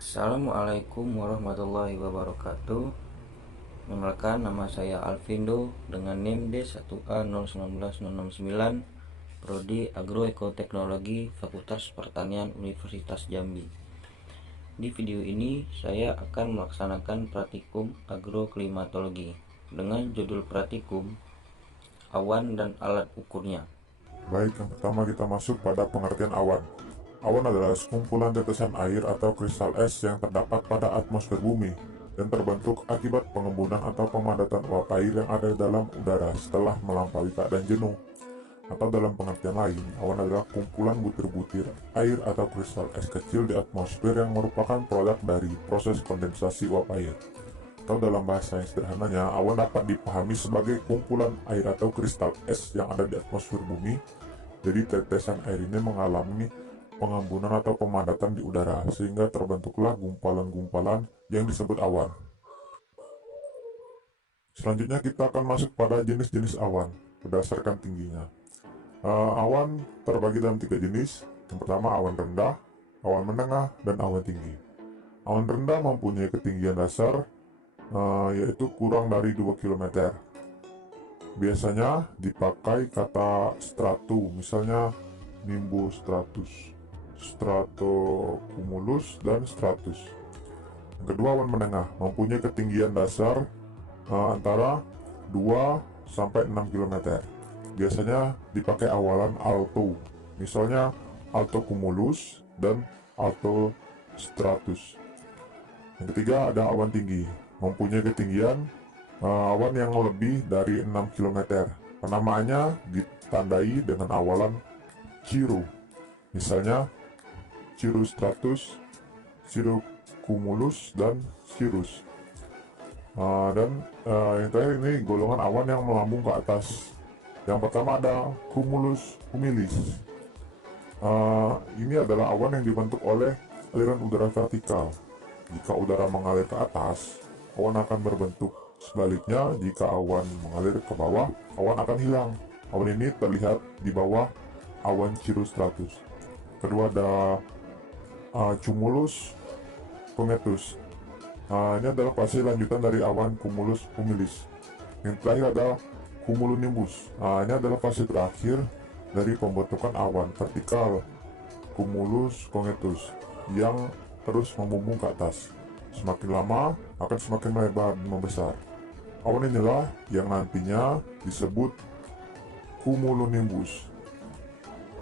Assalamualaikum warahmatullahi wabarakatuh. Perkenalkan, nama saya Alvindo dengan NIM D1A019069, Prodi Agroekoteknologi Fakultas Pertanian Universitas Jambi. Di video ini saya akan melaksanakan praktikum agroklimatologi dengan judul praktikum awan dan alat ukurnya. Baik, yang pertama kita masuk pada pengertian awan. Awan adalah sekumpulan tetesan air atau kristal es yang terdapat pada atmosfer bumi dan terbentuk akibat pengembunan atau pemadatan uap air yang ada dalam udara setelah melampaui keadaan jenuh. Atau dalam pengertian lain, awan adalah kumpulan butir-butir air atau kristal es kecil di atmosfer yang merupakan produk dari proses kondensasi uap air. Atau dalam bahasa yang sederhananya, awan dapat dipahami sebagai kumpulan air atau kristal es yang ada di atmosfer bumi. Jadi tetesan air ini mengalami pengembunan atau pemadatan di udara sehingga terbentuklah gumpalan-gumpalan yang disebut awan. Selanjutnya kita akan masuk pada jenis-jenis awan berdasarkan tingginya. Awan terbagi dalam 3 jenis. Yang pertama awan rendah, awan menengah, dan awan tinggi. Awan rendah mempunyai ketinggian dasar yaitu kurang dari 2 km. Biasanya dipakai kata strato, misalnya nimbus stratus, stratocumulus, dan stratus. Yang kedua awan menengah mempunyai ketinggian dasar antara 2 sampai 6 km. Biasanya dipakai awalan alto, misalnya altocumulus dan altostratus. Yang ketiga ada awan tinggi, mempunyai ketinggian awan yang lebih dari 6 km. Penamaannya ditandai dengan awalan cirro, misalnya cirrostratus, cirrocumulus, dan cirrus. Yang terakhir ini golongan awan yang melambung ke atas. Yang pertama ada cumulus humilis. Ini adalah awan yang dibentuk oleh aliran udara vertikal. Jika udara mengalir ke atas, awan akan berbentuk. Sebaliknya, jika awan mengalir ke bawah, awan akan hilang. Awan ini terlihat di bawah awan cirrostratus. Kedua ada cumulus cometus. Ini adalah fase lanjutan dari awan cumulus humilis. Yang terakhir ada cumulonimbus. Ini adalah fase terakhir dari pembentukan awan vertikal cumulus cometus yang terus membumbung ke atas. Semakin lama akan semakin melebar dan membesar. Awan inilah yang nantinya disebut cumulonimbus.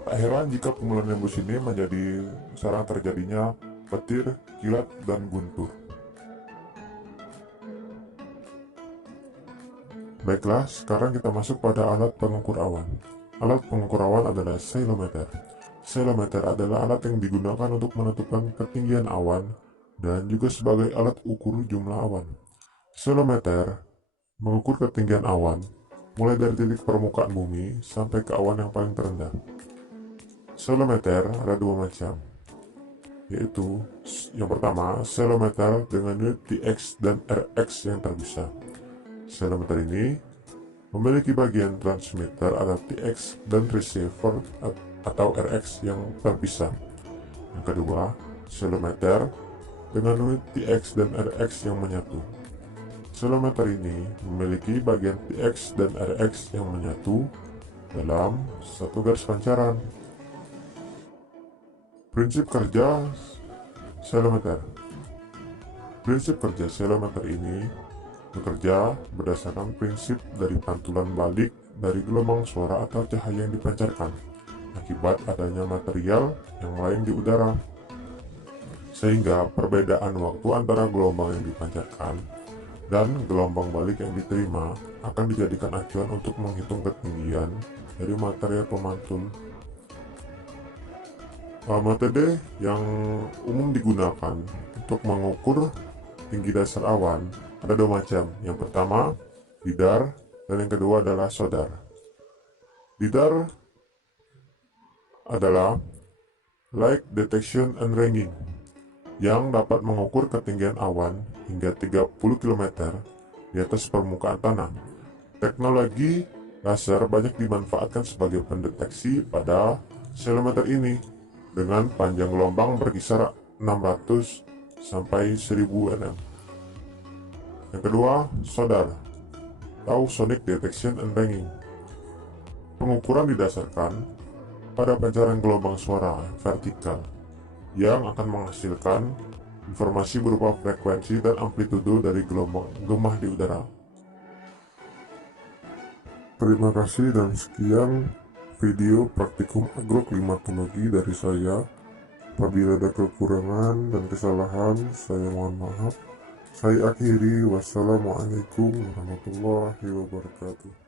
Tak heran jika cumulonimbus ini menjadi sarang terjadinya petir, kilat, dan guntur. Baiklah, sekarang kita masuk pada alat pengukur awan. Alat pengukur awan adalah ceilometer. Ceilometer adalah alat yang digunakan untuk menentukan ketinggian awan dan juga sebagai alat ukur jumlah awan. Ceilometer mengukur ketinggian awan mulai dari titik permukaan bumi sampai ke awan yang paling terendah. Ceilometer ada 2 macam, yaitu yang pertama ceilometer dengan unit TX dan RX yang terpisah. Ceilometer ini memiliki bagian transmitter atau TX dan receiver atau RX yang terpisah. Yang kedua, ceilometer dengan unit TX dan RX yang menyatu. Ceilometer ini memiliki bagian TX dan RX yang menyatu dalam satu garis pancaran. Prinsip kerja ceilometer. Prinsip kerja ceilometer ini bekerja berdasarkan prinsip dari pantulan balik dari gelombang suara atau cahaya yang dipancarkan akibat adanya material yang lain di udara, sehingga perbedaan waktu antara gelombang yang dipancarkan dan gelombang balik yang diterima akan dijadikan acuan untuk menghitung ketinggian dari material pemantul. Metode yang umum digunakan untuk mengukur tinggi dasar awan ada 2 macam. Yang pertama lidar dan yang kedua adalah sodar. Lidar adalah light detection and ranging yang dapat mengukur ketinggian awan hingga 30 km di atas permukaan tanah. Teknologi laser banyak dimanfaatkan sebagai pendeteksi pada ceilometer ini dengan panjang gelombang berkisar 600 sampai 1000 nm. Yang kedua, SODAR atau Sonic Detection and Ringing. Pengukuran didasarkan pada pancaran gelombang suara vertikal yang akan menghasilkan informasi berupa frekuensi dan amplitudo dari gelombang gemah di udara. Terima kasih dan sekian video praktikum agroklimatologi dari saya. Apabila ada kekurangan dan kesalahan, saya mohon maaf. Saya akhiri, wassalamualaikum warahmatullahi wabarakatuh.